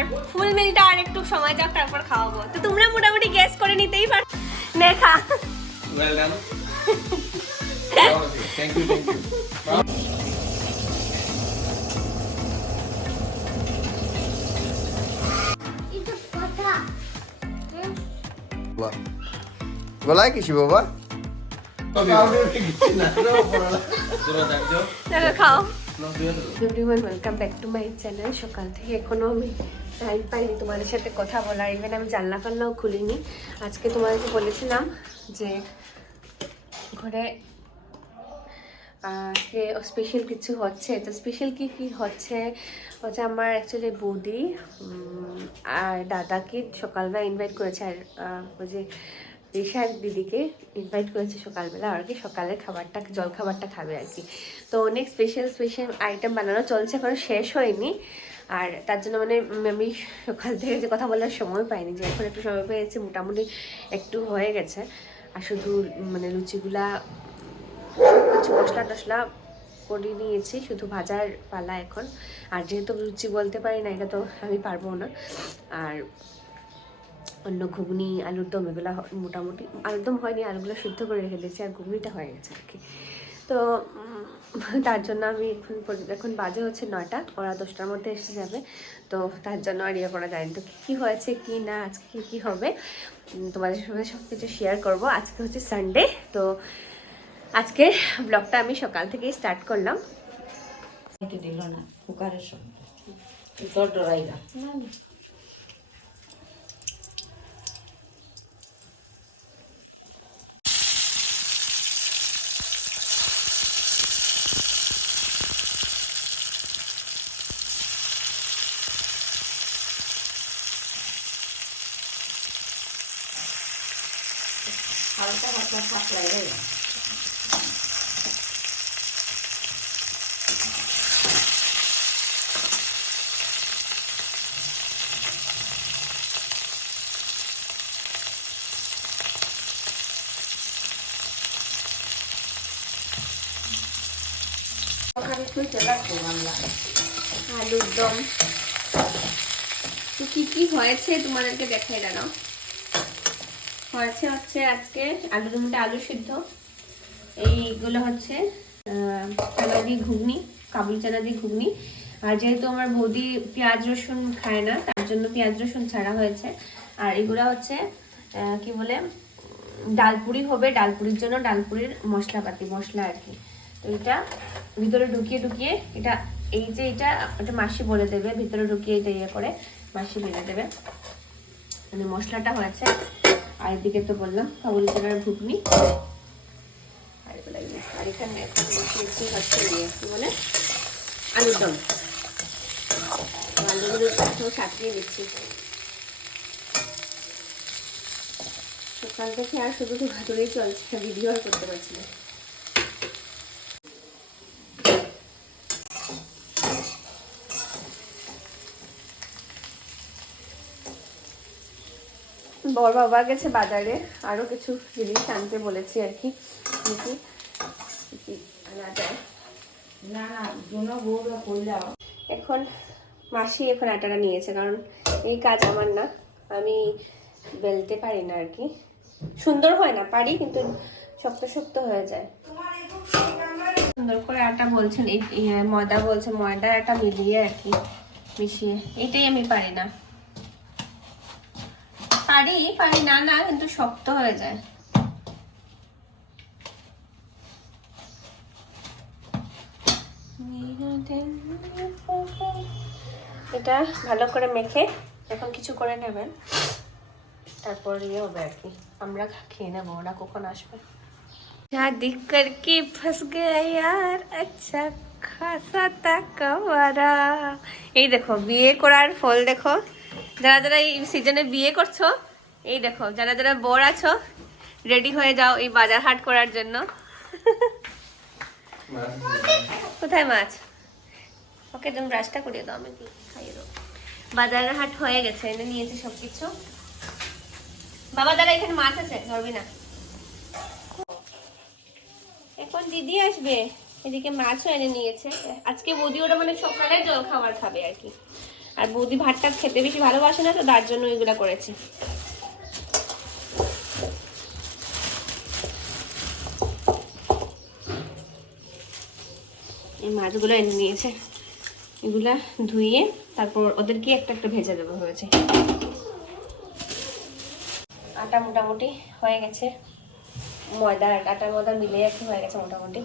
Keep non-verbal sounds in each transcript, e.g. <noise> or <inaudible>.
আর ফুল মিলটা আর একটু সময় যাক তারপর খাওয়াবো। তো তোমরা মোটামুটি গ্যাস করে নিতেই পার নে খা Well done. <laughs> thank you, thank you. গলায় কিসি বাবা? তোরা দেখছ দেখো খাও। না তুই everyone welcome back to my channel সকাল থেকে এখনও আমি টাইম পাইনি তোমাদের সাথে কথা বলার ইভেন আমি জানলা ফাল্লাও খুলিনি। আজকে তোমাদেরকে বলেছিলাম যে ঘরে আজকে স্পেশাল কিছু হচ্ছে, তো স্পেশাল কি কি হচ্ছে? হচ্ছে আমার অ্যাকচুয়ালি বৌদি আর দাদাকে সকালবেলা ইনভাইট করেছে, আর ওই যে ঋষার দিদিকে ইনভাইট করেছে সকালবেলা, আর কি সকালের খাবারটা জল খাবারটা খাবে আর কি। তো অনেক স্পেশাল স্পেশাল আইটেম বানানো চলছে, এখনও শেষ হয়নি। আর তার জন্য মানে আমি সকাল থেকে যে কথা বলার সময় পাইনি, যে এখন একটু সময় পেয়েছি, মোটামুটি একটু হয়ে গেছে। আর শুধু মানে লুচিগুলা কিছু মশলা টশলা করে নিয়েছি, শুধু ভাজার পালা এখন। আর যেহেতু লুচি বলতে পারি না, এটা তো আমি পারব না। আর অন্য ঘুগনি আলুর দম এগুলো মোটামুটি আলুর দম হয়নি, আলুগুলো সিদ্ধ করে রেখে দিয়েছি, আর ঘুগনিটা হয়ে গেছে আর কি। তো তার জন্য আমি এখন এখন বাজে হচ্ছে নয়টা ওরা দশটার মধ্যে এসে যাবে। তো তার জন্য আর ইয়ে করা যায়নি তো কী হয়েছে কি না আজকে কী কী হবে? তোমাদের সঙ্গে সব কিছু শেয়ার করব। আজকে হচ্ছে সানডে তো আজকে ব্লগটা আমি সকাল থেকেই স্টার্ট করলাম। দিল না কুকারের সঙ্গে। আমরা আলুর দম। তো কি কি হয়েছে তোমাদেরকে দেখাই দাঁড়াও। হয়েছে হচ্ছে আজকে আলুর মধ্যে আলু সিদ্ধ। এইগুলো হচ্ছে চানা দিয়ে ঘুগনি, কাবুল চানা দিয়ে ঘুগনি। আর যেহেতু আমার বৌদি পেঁয়াজ রসুন খায় না, তার জন্য পেঁয়াজ রসুন ছাড়া হয়েছে। আর এগুলো হচ্ছে কি বলে, ডালপুরি হবে, ডালপুরির জন্য ডালপুরির মশলাপাতি, মশলা আর কি। তো এটা ভিতরে ঢুকিয়ে ঢুকিয়ে, এটা, এই যে এটা এটা মাসি বলে দেবে, ভিতরে ঢুকিয়ে এটা ইয়ে করে মাসি বেলে দেবে। মানে মশলাটা হয়েছে। আর এদিকে তো বললাম, কাবুলি চানার ঘুগনি। আর এখানে হচ্ছে ইয়ে কি বলে? আলুর দম। আলুগুলো একটু সাঁতরিয়ে দিচ্ছি সকাল থেকে আর শুধু ভাতুরেই চলছে, ভিডিও আর করতে পারছি না। বর বাবা গেছে বাজারে আরও কিছু জিনিস আনতে বলেছি আর কি। দেখি আনা যায়। এখন মাসি এখন আটাটা নিয়েছে কারণ এই কাজ আমার না। আমি বেলতে পারি না আর কি। সুন্দর হয় না পারি কিন্তু শক্ত শক্ত হয়ে যায়। সুন্দর করে আটা বলছেন এই এই ময়দা বলছে ময়দা আটা মিলিয়ে আর কি মিশিয়ে। এটাই আমি পারি না। পারি পারি না না কিন্তু শক্ত হয়ে যায় এটা ভালো করে মেখে এখন কিছু করে নেবেন তারপর ইয়ে হবে আর কি আমরা খেয়ে নেবো ওরা কখন আসবে शादी करके फंस गया यार अच्छा খাসা টাকা এই দেখো বিয়ে করার ফল দেখো যারা যারা এই সিজনে বিয়ে করছো এই দেখো, যারা যারা বর আছো রেডি হয়ে যাও এই বাজার হাট করার জন্য। কোথায় মাছ? ওকে, তুমি ব্রাশটা করিয়ে দাও, আমি খাইয়ে দেবো বাজারের হাট হয়ে গেছে, এনে নিয়েছে সব কিছু বাবা, দাদা, এখানে মাছ আছে, ধরবি না। এখন দিদি আসবে, এদিকে মাছও এনে নিয়েছে। আজকে বৌদি ওরা মানে সকালে জল খাবার খাবে আর কি। আর বৌদি ভাতটা খেতে বেশি ভালোবাসে না, তো তার জন্য এগুলো করেছি। এই মাছগুলো এনে নিয়েছে। এগুলা ধুইয়ে তারপর ওদেরকে একটা একটা ভেজে দেবো হয়েছে। আটা মোটামুটি হয়ে গেছে। ময়দা আটা ময়দা মিলে একটু হয়ে গেছে মোটামুটি।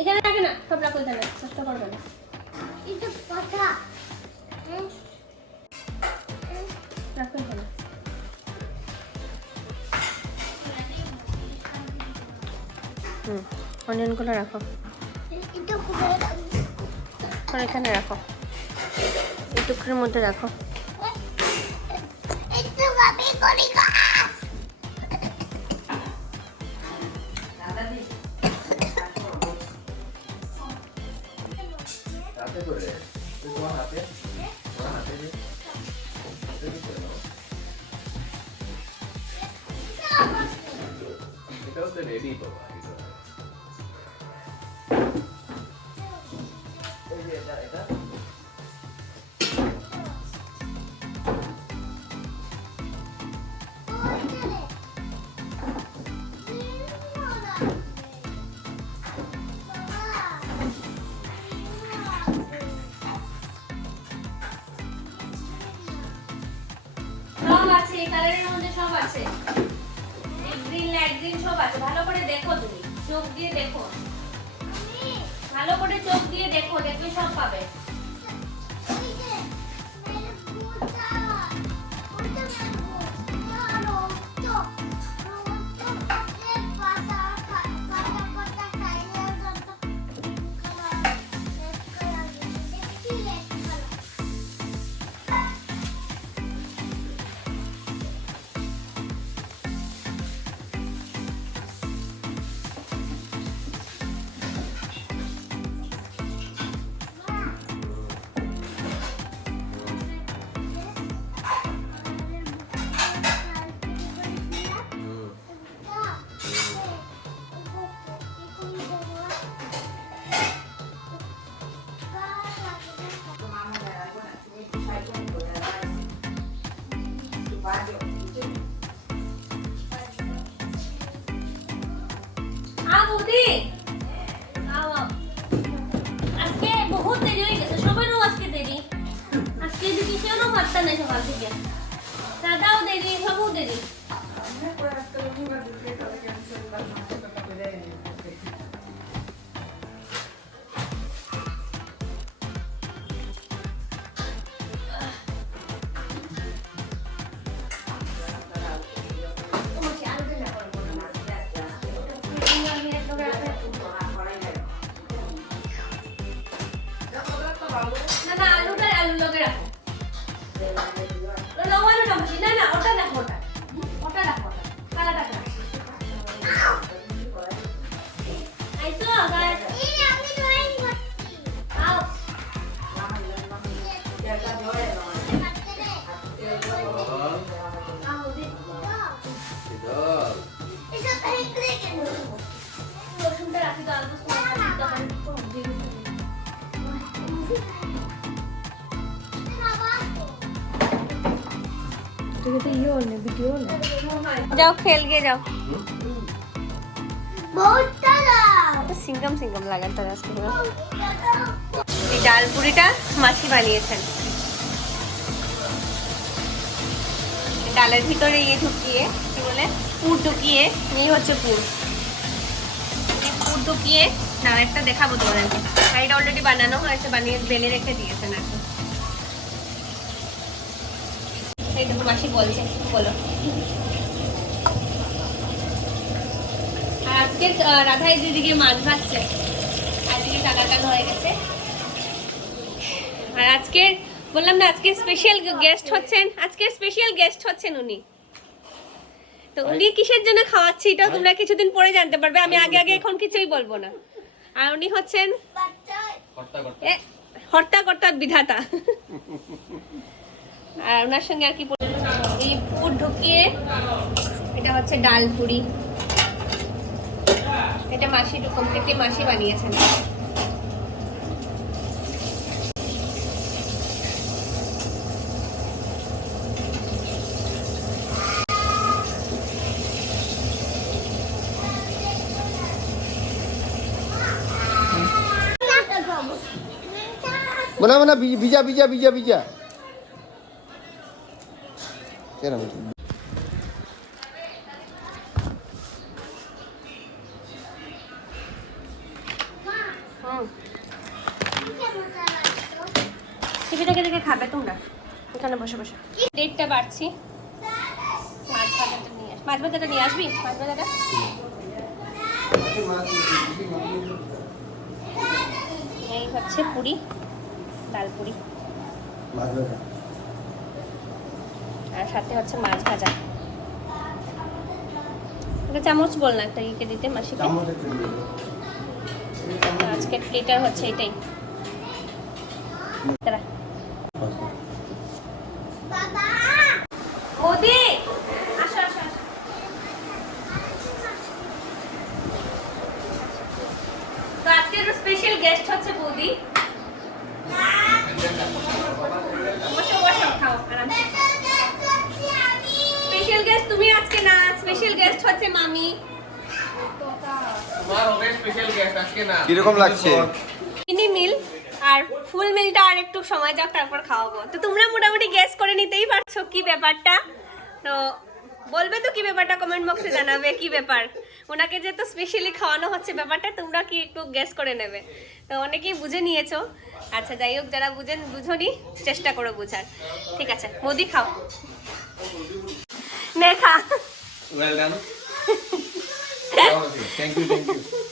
এখানে রাখে না সব রাখো এখানে কষ্ট করবে না। রাখো এখানে। হুম অনিয়নগুলো রাখো। এখানে রাখো। টুকরির মধ্যে রাখো। কালারের মধ্যে সব আছে। গ্রিন লাইট গ্রিন সব আছে। ভালো করে দেখো তুমি। চোখ দিয়ে দেখো। ভালো করে চোখ দিয়ে দেখো দেখবে সব পাবে। যদি কেউ পারতা নাই সকাল থেকে দাদাও দেরি সবও দেরি যাও খেল গিয়ে যাও। সিঙ্গাম সিঙ্গাম লাগান তার আজকে। এই ডাল পুরিটা মাছি বানিয়েছেন। ডালের ভিতরে ইয়ে ঢুকিয়ে কি বলে? পুর ঢুকিয়ে এই হচ্ছে পুর। পুর ঢুকিয়ে না একটা দেখাবো তোমাদেরকে সাইড অলরেডি বানানো হয়েছে বানিয়ে বেলে রেখে দিয়েছেন এখন। এই দেখো মাসি বলছে বলো। আজকে রাধাই দিদিকে মাছ ভাজছে। আজকে কাকা কালো হয়ে গেছে। আর আজকে বললাম না আজকে স্পেশাল গেস্ট হচ্ছেন আজকে স্পেশাল গেস্ট হচ্ছেন উনি। তো উনি কিসের জন্য খাওয়াচ্ছি এটাও তোমরা কিছুদিন পরে জানতে পারবে। আমি আগে আগে এখন কিছুই বলব না। আর উনি হচ্ছেন কর্তা। কর্তা হর্তা কর্তা বিধাতা। <laughs> আর ওনার সঙ্গে আর কি বলব? এই পুর ঢুকিয়ে এটা হচ্ছে ডাল পুরি এটা মাসি কমপ্লিটলি মাসি বানিয়েছেন বনা বনা ভিজা ভিজা ভিজা ভিজা এরকম টিভিটাকে দেখে খাবে তোমরা। এখানে বসে বসে। ডেটটা বাড়ছি। মাছ ভাজাটা নিয়ে আস মাছ ভাজাটা নিয়ে আসবি? মাছ ভাজাটা? এই হচ্ছে পুরি ডাল পুরি। আর সাথে হচ্ছে মাছ ভাজা। একটা চামচ বল না একটা ইকে দিতে মাসিকে। আজকে প্লেটার হচ্ছে এটাই দাঁড়া। বৌদি আসো আসো আসো। তো আজকের স্পেশাল গেস্ট হচ্ছে বৌদি বসো বসো খাও আরামসে স্পেশাল গেস্ট তুমি আজকে না স্পেশাল গেস্ট হচ্ছে মামি তোমার হবে স্পেশাল গেস্ট আজকে না কীরকম লাগছে? মিনি মিল আর ফুল মিলটা আর একটু সময় যাক তারপর খাওয়াবো। তো তোমরা মোটামুটি গেস করে নিতেই পারছ কি ব্যাপারটা। তো বলবে তো কি ব্যাপারটা কমেন্ট বক্সে জানাবে কি ব্যাপার? ওনাকে যে তো স্পেশালি খাওয়ানো হচ্ছে ব্যাপারটা তোমরা কি একটু গ্যাস করে নেবে। তো অনেকেই বুঝে নিয়েছো। আচ্ছা যাই হোক যারা বুঝেন বুঝোনি চেষ্টা করো বুঝার। ঠিক আছে মোদি খাও। নে খা। Well done thank you thank you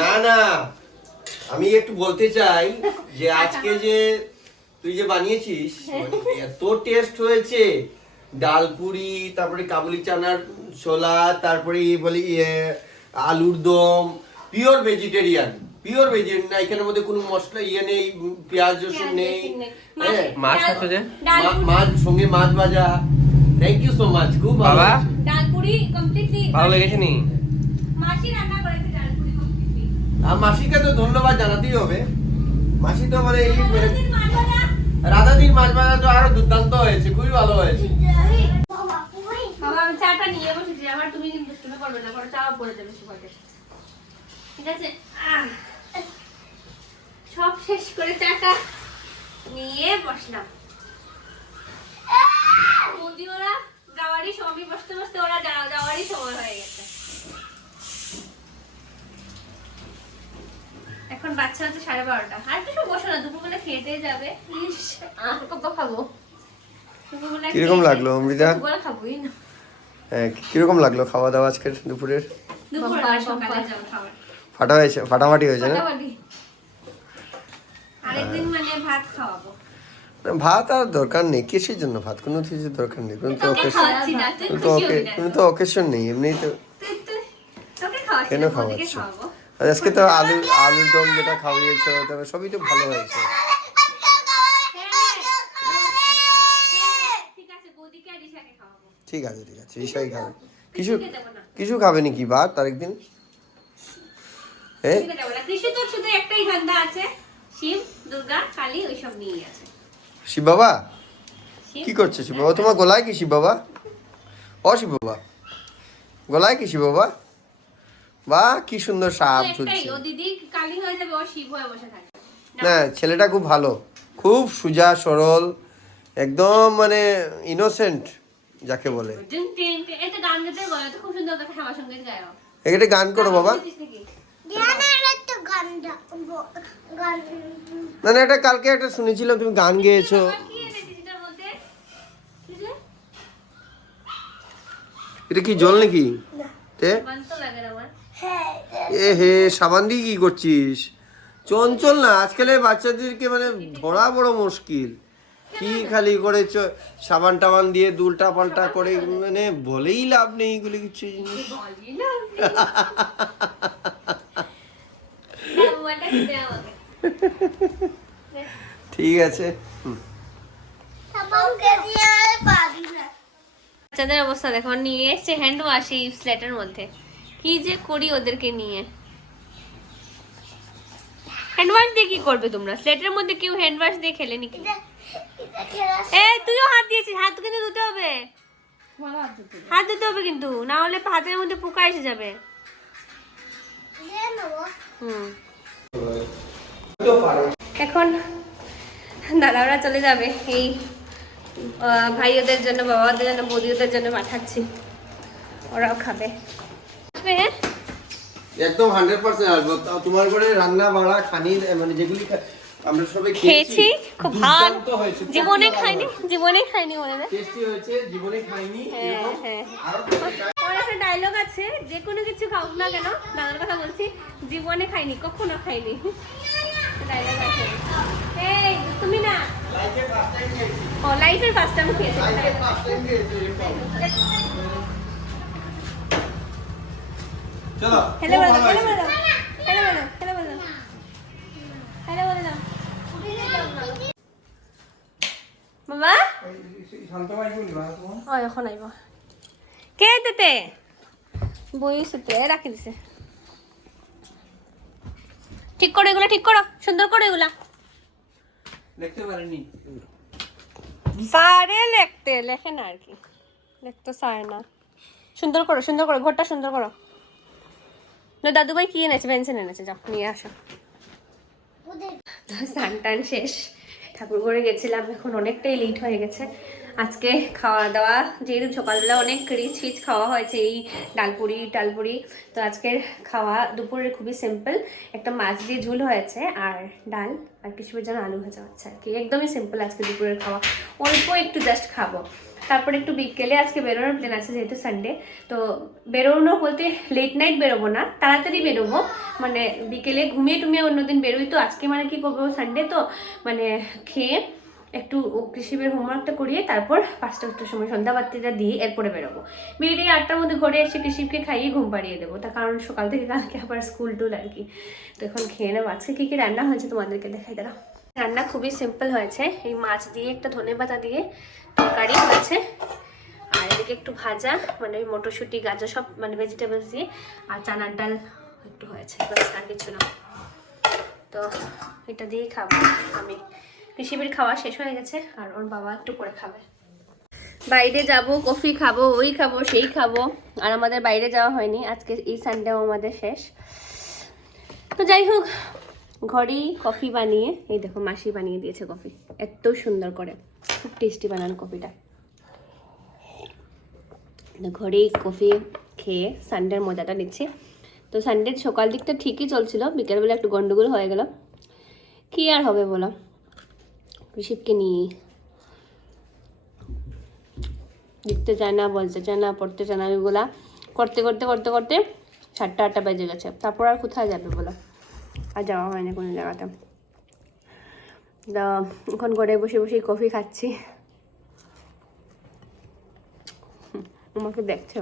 না না। আমি একটু বলতে চাই যে আজকে যে তুই যে বানিয়েছিস, এত টেস্ট হয়েছে। ডাল পুরি, তারপরে কাবুলি চানার ছোলা, তারপরে বলি ইয়ে আলুর দম পিওর ভেজিটেরিয়ান পিওর ভেজিটেরিয়ান না এখানের মধ্যে কোনো মশলা ইয়ে নেই পেঁয়াজ রসুন নেই। হ্যাঁ মাছ খাচ্ছো যে? মাছ সঙ্গে মাছ ভাজা। থ্যাংক ইউ সো মাচ খুব ভালো বাবা? ডালপুরি কমপ্লিটলি ভালো লেগেছে নি মাসি রান্না করেছে ডালপুরি কমপ্লিটলি আর মাসিকে তো ধন্যবাদ জানাতেই হবে। মাসি তো মানে এই মাছ ভাজা। রাধাদির মাছ ভাজা তো আরও দুর্দান্ত হয়েছে খুবই ভালো হয়েছে। বাবা আমি চাটা নিয়ে বসেছি আবার তুমি দুষ্টুমি করবে না পরে দেবে সবাইকে ঠিক আছে? আহ। সব শেষ করে চাটা নিয়ে বসলাম। মোদি ওরা যাওয়ারই সময় বসতে বসতে ওরা যাওয়ারই সময় হয়ে গেছে। এখন বাচ্চা হচ্ছে সাড়ে বারোটা। আর কিছু বসো না দুপুরবেলা খেতে যাবে। আর কত খাব? দুপুরবেলা কীরকম লাগল অমৃতা? খাবোই না। হ্যাঁ কীরকম লাগল খাওয়া দাওয়া আজকের দুপুরের? ফাটা হয়েছে ফাটাফাটি হয়েছে না? ভাত আর দরকার নেই কিসের জন্য ভাত? কোনো কিছুর দরকার নেই কোনো তো কোনো তো অকেশন নেই এমনি তো কেন খাওয়াচ্ছ? আর আজকে তো আলু আলুর দম যেটা খাওয়িয়েছো তবে সবই তো ভালো হয়েছে। ঠিক আছে ঠিক আছে ঈশাই খাবে। কিছু কিছু খাবে নাকি? ভাত আরেকদিন? হ্যাঁ কৃষিকে না। কৃষি তোর শুধু একটাই ধান্দা আছে। শিব দুর্গা কালী ওইসব নিয়েই আছে। শিব বাবা? কি করছে শিব বাবা? তোমার গলায় কি শিব বাবা? ও শিব বাবা। গলায় কি শিব বাবা? বা কি সুন্দর সাপ ঝুলছে। ও দিদি কালী হয়ে যাবে ও শিব হয়ে বসে থাকবে। না। ছেলেটা খুব ভালো। খুব সুজা সরল একদম মানে ইনোসেন্ট যাকে বলে। একটা গান করো বাবা? না না এটা কালকে একটা শুনেছিলাম তুমি গান গেয়েছো? এটা কি জল নাকি? আমার। এ হে সাবান দিয়ে কি করছিস? চঞ্চল না আজকালের বাচ্চাদেরকে মানে ধরা বড় মুশকিল। কি খালি করে চ- সাবান টাবান দিয়ে দুলটা পাল্টা করে মানে বলেই লাভ নেই এগুলো কিছু জিনিস <laughs> বলবি না আপনি। দে, মোবাইলটা দে আমাকে। ঠিক আছে। বাচ্চাদের অবস্থা দেখো নিয়ে এসছে হ্যান্ড ওয়াশ এই ফ্ল্যাটের মধ্যে। কি যে করি ওদেরকে নিয়ে। হ্যান্ড ওয়াশ দিয়ে কি করবে তোমরা? ফ্ল্যাটের মধ্যে কেউ হ্যান্ড ওয়াশ দিয়ে খেলে নাকি? এ তুইও হাত দিয়েছিস হাত কিন্তু ধুতে হবে। হাত ধুতে হবে। কিন্তু না হলে হাতের মধ্যে পোকা এসে যাবে। হুম। এখন দাদারা চলে যাবে, এই ভাই ওদের জন্য, বাবাদের জন্য বৌদি ওদের জন্য পাঠাচ্ছি। ওরাও খাবে। হ্যাঁ? একদম হান্ড্রেড পার্সেন্ট আসব। তোমার করে রান্না, বাড়া, খানি মানে যেগুলি আমরা সবাই খেয়েছি। খুব ভালো। জীবনে খাইনি জীবনে খাইনি মনে হয়। টেস্টি হয়েছে জীবনে খাইনি হ্যাঁ, এরকম হ্যাঁ। আরও একটা ডায়লগ আছে যে কোনো কিছু খাও না কেন দাদার কথা বলছি জীবনে খাইনি কখনো খাইনি। ডায়লগ আছে। এই তুমি না? লাইফে ফার্স্ট টাইম খেয়েছি। ও লাইফের ফার্স্ট খেয়েছি। লাইফে ফার্স্ট টাইম খেয়েছি চলো হ্যালো হ্যালো। হ্যালো হ্যালো বলো না বাবা এখন কে তেতে? বই সুতে রাখি দিছে। ঠিক করো এগুলা ঠিক করো সুন্দর করো এগুলা দেখতে পারেনি পারে লিখতে লেখে না আর কি। লিখতে চায় না। সুন্দর করো সুন্দর করো ঘরটা সুন্দর করো না দাদু ভাই কি এনেছে পেন্সিল এনেছে যাও নিয়ে আসো স্নান টান শেষ। ঠাকুর ঘরে গেছিলাম, এখন অনেকটাই লেট হয়ে গেছে। আজকে খাওয়া দাওয়া যেহেতু সকালবেলা অনেক রিচ রিচ খাওয়া হয়েছে, এই ডালপুরি, টালপুরি, তো আজকের খাওয়া দুপুরের খুবই সিম্পল একটা মাছ দিয়ে ঝোল হয়েছে, আর ডাল, আর কিছু যেন আলু ভাজা হচ্ছে। আর কি, একদমই সিম্পল আজকে দুপুরের খাওয়া। অল্প একটু জাস্ট খাব। তারপরে একটু বিকেলে আজকে বেরোনোর প্ল্যান আছে, যেহেতু সানডে তো বেরোনো বলতে লেট নাইট বেরোবো না, তাড়াতাড়ি বেরোবো। মানে বিকেলে ঘুমিয়ে টুমিয়ে অন্যদিন বেরোই। তো আজকে মানে কি করব সানডে তো মানে খেয়ে একটু কৃষিবের হোমওয়ার্কটা করিয়ে তারপর পাঁচটা একটু সময় সন্ধ্যা বাতিটা দিয়ে এরপরে বেরোবো। বেরিয়ে আটটার মধ্যে ঘরে এসে কৃষিবকে খাইয়ে ঘুম পাড়িয়ে দেবো। তার কারণ সকাল থেকে কালকে আবার স্কুল টুল আর কি। তো এখন খেয়ে নেব। আজকে কী কী রান্না হয়েছে তোমাদেরকে দেখাই দাঁড়া রান্না খুবই সিম্পল হয়েছে। এই মাছ দিয়ে একটা ধনে পাতা দিয়ে তরকারি হয়েছে আর এদিকে একটু ভাজা মানে ওই মটরশুঁটি, গাজর সব মানে ভেজিটেবলস দিয়ে। আর চানার ডাল একটু হয়েছে বাস আর কিছু না। তো এটা দিয়েই খাব আমি। কৃষিবির খাওয়া শেষ হয়ে গেছে, আর ওর বাবা একটু করে খাবে। বাইরে যাব, কফি খাব, ওই খাব, সেই খাব। আর আমাদের বাইরে যাওয়া হয়নি, আজকে এই সানডেও আমাদের শেষ। তো যাই হোক ঘরেই কফি বানিয়ে, এই দেখো মাসি বানিয়ে দিয়েছে কফি। এত সুন্দর করে, খুব টেস্টি বানান কফিটা। ঘরেই কফি খেয়ে সানডের মজাটা নিচ্ছে। তো সানডের সকাল দিকটা ঠিকই চলছিল, বিকেলবেলা একটু গন্ডগোল হয়ে গেল। কি আর হবে বলো? ঋষিবকে নিয়ে। লিখতে চায় না, বলতে চায় না, পড়তে চায় না ওইগুলা করতে করতে করতে করতে সাতটা, আটটা বেজে গেছে। তারপর আর কোথায় যাবে বলো? আর যাওয়া হয় না কোনো জায়গাতে। এখন ঘরে বসে বসে কফি খাচ্ছি। আমাকে দেখছ?